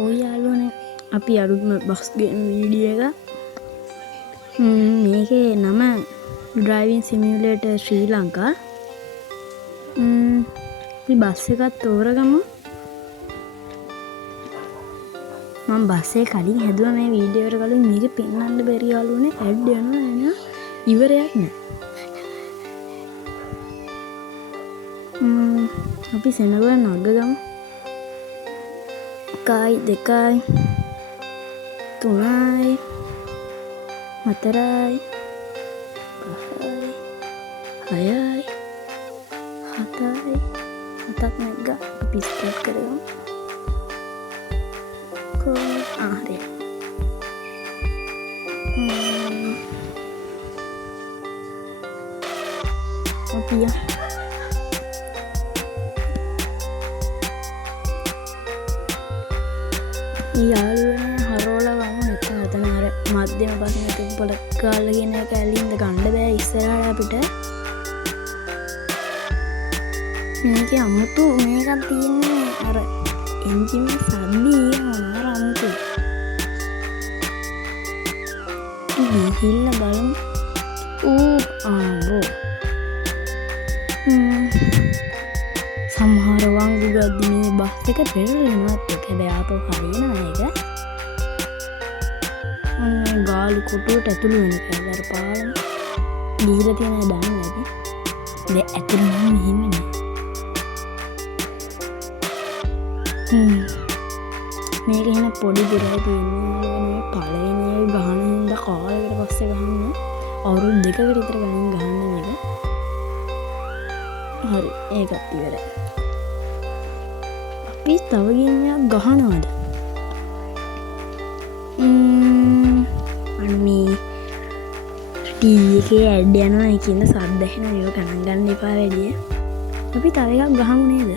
ඔය යාළුවනේ අපි අලුත්ම බස් ගේම් වීඩියෝ එක. මේකේ නම ඩ්‍රයිවිං සිමියුලේටර් ශ්‍රී ලංකා. අපි බස් එකක් තෝරගමු. මම බස් එක කලින් හැදුවා මේ වීඩියෝ එකට කලින්. මේක පෙන්වන්න බැරි යාළුවනේ ඇඩ් යනවා නේද? ඉවරයක් නෑ. අපි සෙනග නගගමු. 1 2 3 4 5 6 7 නැග්ග. අපි ස්ටාර්ට් කරමු. හරි. අපි යාළුවනේ හරෝලා වමු. නැත්නම් අර මධ්‍යම පස්සෙන් තිබ්බල ගාලා කියන එක ඇලින්ද ගන්න බෑ ඉස්සරහට අපිට. මේකේ අමුතු මේකක් තියෙන්නේ අර එන්ජින් සද්දී මොනවා අමුතු. ගිහිල්ල බලමු. ආවෝ. සමහර වංගු ගද්දි මේ බස් එක පෙරලෙනවත් එක හැබැයි ආපහු හරියනවා ඒක. ගාලු කොටුවට ඇතුළු වෙන කැලර පාලම ගිහිලා තියෙන දන්නේ නැති. දැන් ඇතුළු නම් මෙහෙම නේ. මේක එහෙනම් පොඩි දුරයි තියෙන්නේ. මේ පළවෙනි ගහන හින්දා කාලයකට පස්සේ ගහන්නේ. අවුරුදු 2කට විතර ගණන් ගහන්නේ මේක. හරි ඒකත් ඉවරයි. අපි තව ගින්නක් ගහනවද? අනේ ටීවී එකේ ඇඩ් යනවා කියන සද්ද ඇහෙනවා. ඒක ගණන් ගන්න එපා වැඩි. අපි තව එකක් ගහමු නේද?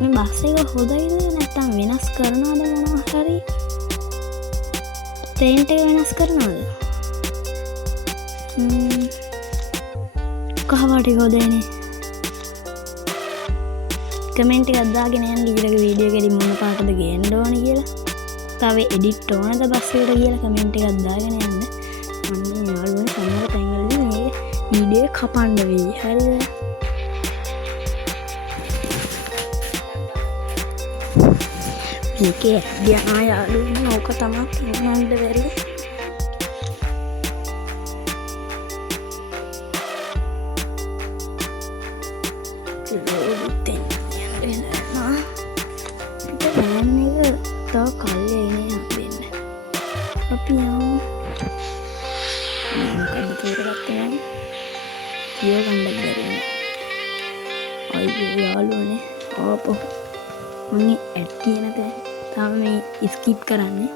මේ බස් එක හොඳයිද නැත්නම් වෙනස් කරනවද මොනවා හරි? පේන්ට් එක වෙනස් කරනවද? කහවට හොදයිනේ. කමෙන්ට් එකක් දාගෙන යන්න ඊළඟ වීඩියෝ එකේදී මොන පාටද ගේන්න ඕනේ කියලා. තව එඩිට් ඕනද බස් එකට කියලා කමෙන්ට් එකක් දාගෙන යන්න. අන්න යාළුවනේ සමහර තැන්වලදී මේ වීඩියෝ එක කපන්න වෙයි. හරිද? මේකේ යනා යාළුවනේ ඕක තමයි කියන්න බැරි. තව කල්ලේ එනේ හම්බෙන්න. අපි යමු. මොකද තෝරගත්තේ? කියව ගන්න බැරි නේ. අයියෝ යාළුවනේ ආපහු මම ඇඩ් කියන තැන තාම මේ ස්කිප් කරන්නේ.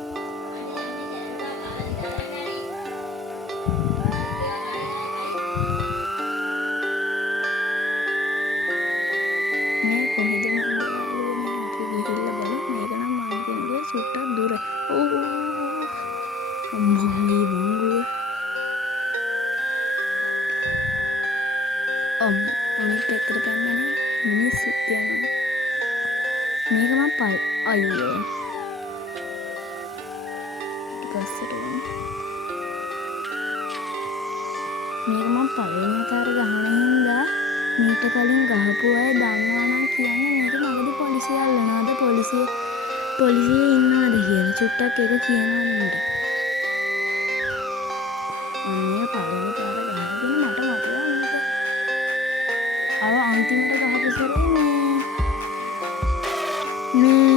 මේ කොහෙද මම අපි ගිහිල්ලා බලමු. මේක නම් මම කියන්නේ සුට්ටක් දුර. අම්මා මේ වංගුව. අනිත් පැත්තට පැන්නනේ මිනිස්සුත් යනවා. මේක මම අයියෝ ටිකස්සට මේක මම පළවෙනි තාර ගහන හින්දා මීට කලින් ගහපු අය දන්නවා නම් කියන්නේ මේක මගදී පොලිසිය අල්ලනවාද පොලිසිය ඉන්නවද කියලා චුට්ටක් එක කියනවා නේද? අනේ පළවෙනි තාර ගහගෙන මට මතකයි මේක. අර අන්තිමට ගහපු සැරේ මේ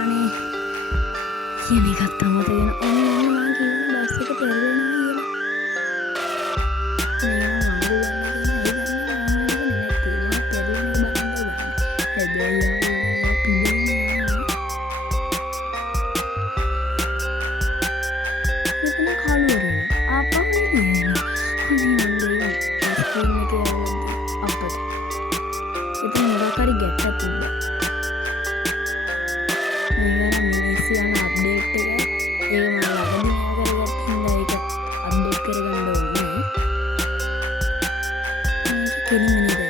අනේ කියන එකත් අමතකගෙන ඔන්න මම කියන බස් එක පෙරලෙනවා කියලා. කරගන්න ඕනේ. කෙලින්ම නේද?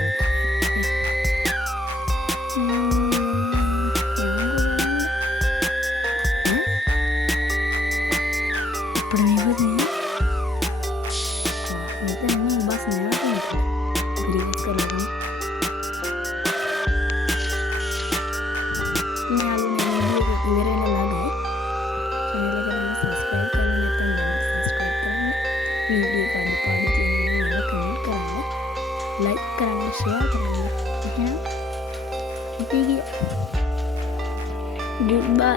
බයි.